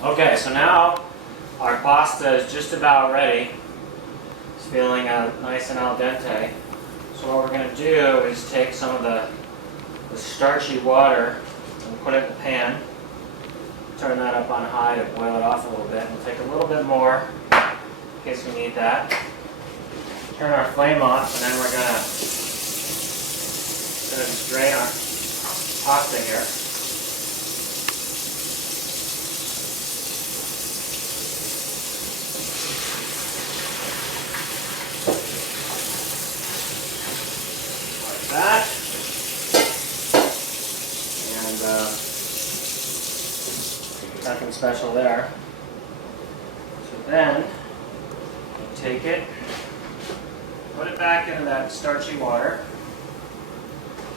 Okay, so now our pasta is just about ready. It's feeling nice and al dente. So what we're going to do is take some of the starchy water and put it in the pan. Turn that up on high to boil it off a little bit. We'll take a little bit more in case we need that. Turn our flame off, and then we're going to just drain our pasta here. Like that. And nothing special there. So then, you take it, put it back into that starchy water,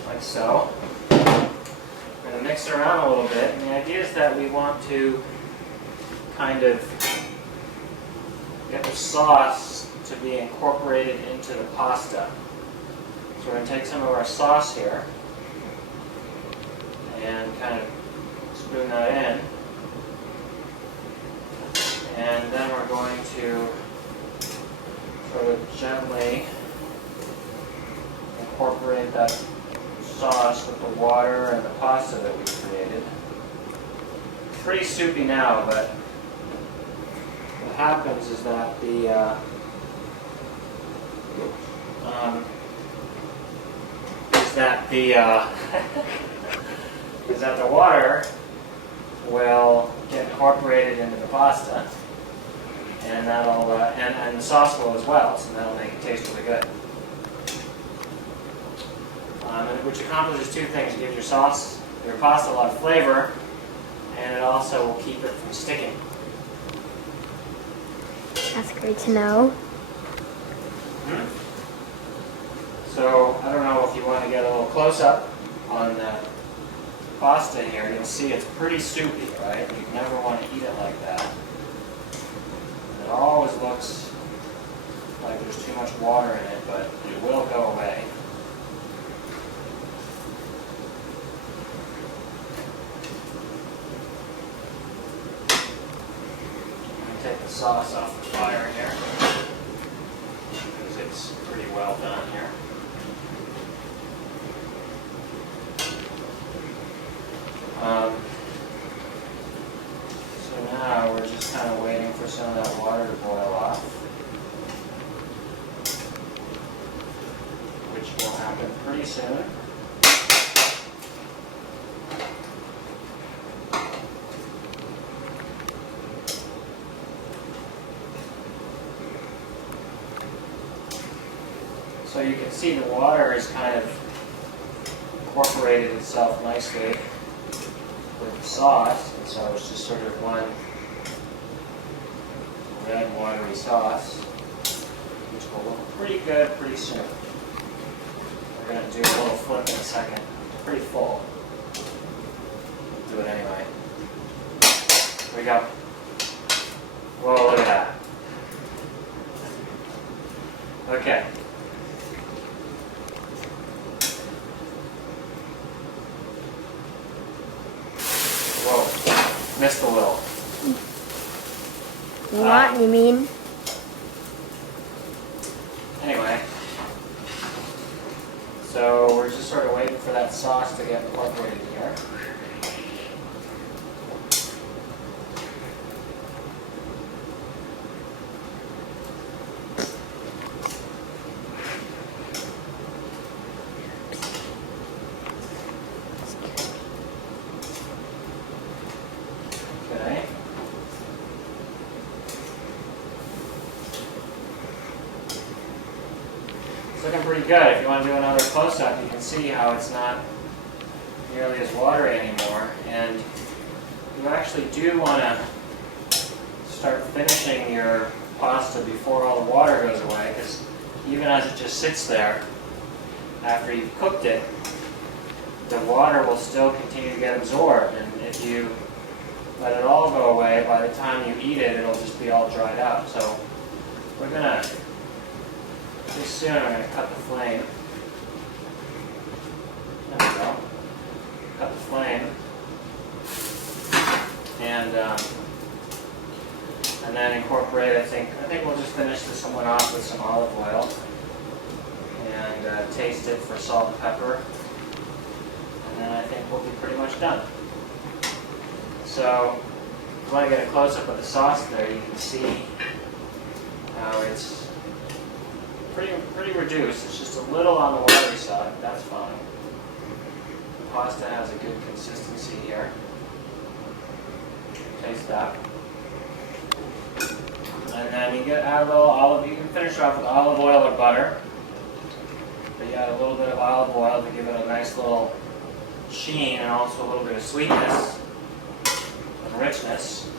like so. We're going to mix it around a little bit, and the idea is that we want to kind of get the sauce to be incorporated into the pasta. So we're going to take some of our sauce here and kind of spoon that in. And then we're going to sort of gently incorporate that sauce with the water and the pasta that we created. Pretty soupy now, but what happens is that the water will get incorporated into the pasta, and that'll and the sauce will as well, so that'll make it taste really good. Which accomplishes two things: it gives your pasta a lot of flavor, and it also will keep it from sticking. That's great to know. So I don't know if you want to get a little close up on the pasta here. You'll see it's pretty soupy, right? You never want to eat it like that. It always looks like there's too much water in it, but it will go away. Take the sauce off the fire here, because it's pretty well done here. So now we're just kind of waiting for some of that water to boil off, which will happen pretty soon. So you can see the water is kind of incorporated itself nicely with the sauce, and so it's just sort of one red watery sauce, which will look pretty good pretty soon. We're going to do a little flip in a second. It's pretty full. We'll do it anyway. Here we go. Whoa, look at that. Okay. Whoa, missed a little. What, you mean? Anyway, so we're just sort of waiting for that sauce to get incorporated here. Okay. It's looking pretty good. If you want to do another close-up, you can see how it's not nearly as watery anymore. And you actually do want to start finishing your pasta before all the water goes away, because even as it just sits there, after you've cooked it, the water will still continue to get absorbed. And if you let it all go away, by the time you eat it, it'll just be all dried out. So we're going to, pretty soon I'm going to cut the flame. There we go. Cut the flame. And And then incorporate, I think we'll just finish this one off with some olive oil. And taste it for salt and pepper. And then I think we'll be pretty much done. So, if you want to get a close-up of the sauce there, you can see how it's pretty reduced. It's just a little on the watery side. That's fine. The pasta has a good consistency here. Taste that. And then you add a little olive. You can finish off with olive oil or butter. But you add a little bit of olive oil to give it a nice little sheen and also a little bit of sweetness and richness.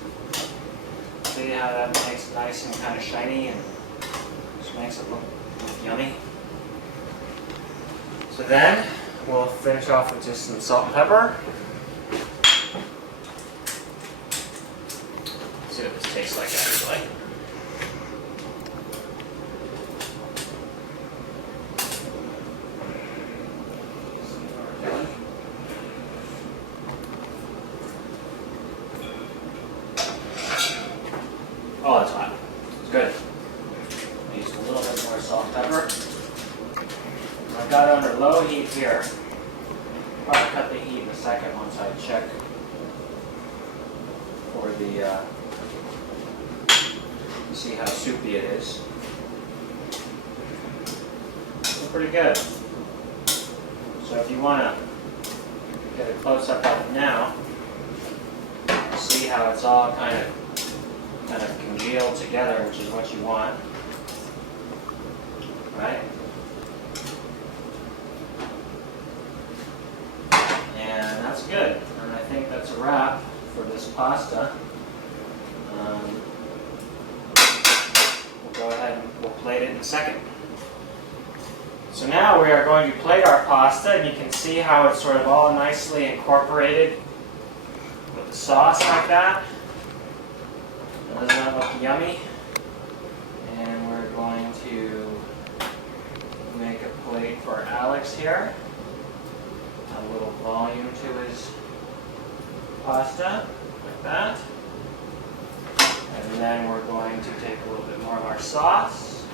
See how that makes it nice and kind of shiny and just makes it look yummy. So then we'll finish off with just some salt and pepper. Let's see what this tastes like actually. Oh, that's hot. It's good. I used a little bit more salt and pepper. I've got it under low heat here. Probably cut the heat in a second once I check for the, see how soupy it is. It's pretty good. So if you want to get a close-up of it now, see how it's all kind of congealed together, which is what you want, right? And that's good. And I think that's a wrap for this pasta. We'll go ahead and we'll plate it in a second. So now we are going to plate our pasta, and you can see how it's sort of all nicely incorporated with the sauce like that. Doesn't that look yummy? And we're going to make a plate for Alex here. A little volume to his pasta, like that. And then we're going to take a little bit more of our sauce,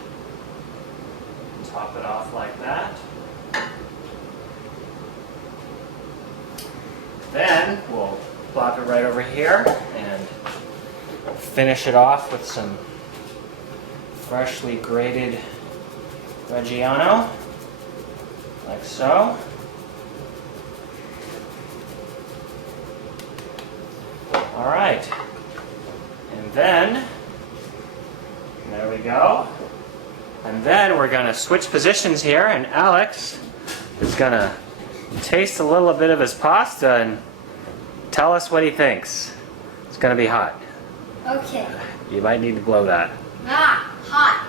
top it off like that. Then we'll plop it right over here and finish it off with some freshly grated Reggiano, like so. All right, and then, there we go. And then we're gonna switch positions here, and Alex is gonna taste a little bit of his pasta and tell us what he thinks. It's gonna be hot. Okay. You might need to blow that. Ah, hot.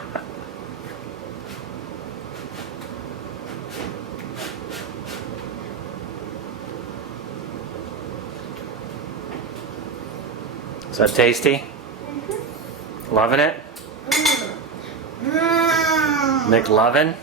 Is that tasty? Loving it? Mm. McLovin?